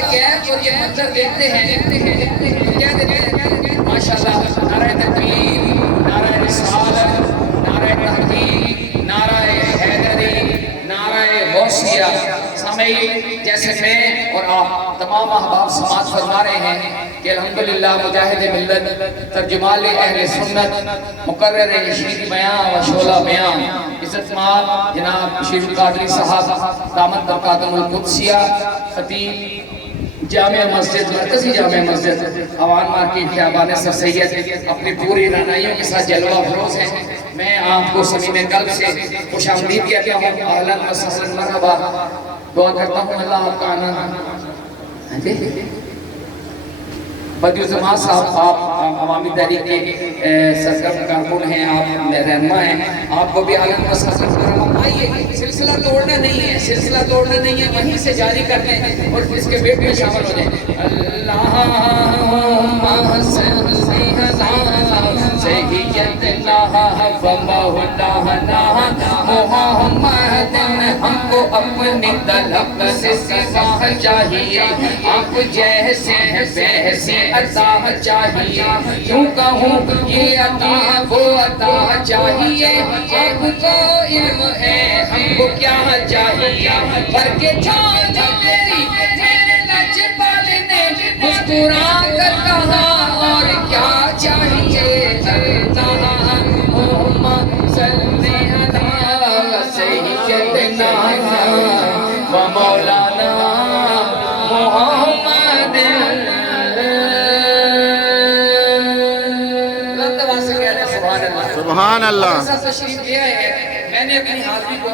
یہ کیف اور یہ منظر دیکھتے ہیں تو کیا دیتے ہیں ماشاءاللہ نعرہ تکبیر، نعرہ رسالت، نعرہ تحقیق، نعرہ حیدری، نعرہ غوثیہ۔ سامعین جیسے میں اور آپ تمام احباب سماعت فرما رہے ہیں کہ الحمدللہ مجاہد ملت، ترجمان اہل سنت، مقرر شیعہ بیان و شعلہ بیان، عزت مآب جناب شیخ القادری صاحب دامت برکاتہم القدسیہ، خطیب جامع مسجد، مرکزی جامع مسجد عوان مارکیٹ خیابان سر سید، اپنی پوری رعنائیوں کے ساتھ جلوہ افروز ہیں۔ میں آپ کو صمیم قلب سے خوش آمدید کہتا ہوں، اہلاً و سہلاً مرحبا۔ دعا کرتا ہوں اللہ آپ کا آنا بدیع الزمان صاحب، آپ عوامی تحریک کے سرگرم کارکن ہیں، آپ رہنما ہیں، آپ کو بھی اہلاً و سہلاً مرحبا۔ آئیے، سلسلہ توڑنا نہیں ہے، سلسلہ توڑنا نہیں ہے، وہیں سے جاری کرنے ہیں اور اس کے بیٹ میں شامل ہو جائیں۔ اللہم صلی علی سیدنا و مولانا محمد، ہم کو اپنی طلب سے سوا چاہیے، آپ جیسے ویسی عطا چاہیے، کیوں کہوں یہ عطا وہ عطا چاہیے، آپ کو علم ہے ہم کو کیا چاہیے، پر کے چھان میری میرے لجپال نے مسکرا کر کہا اور کیا چاہیے، اللہم صلی علی سیدنا و مولانا محمد۔ سبحان اللہ۔ تشریف لے آئے ہیں، میں نے اپنی حاضری کو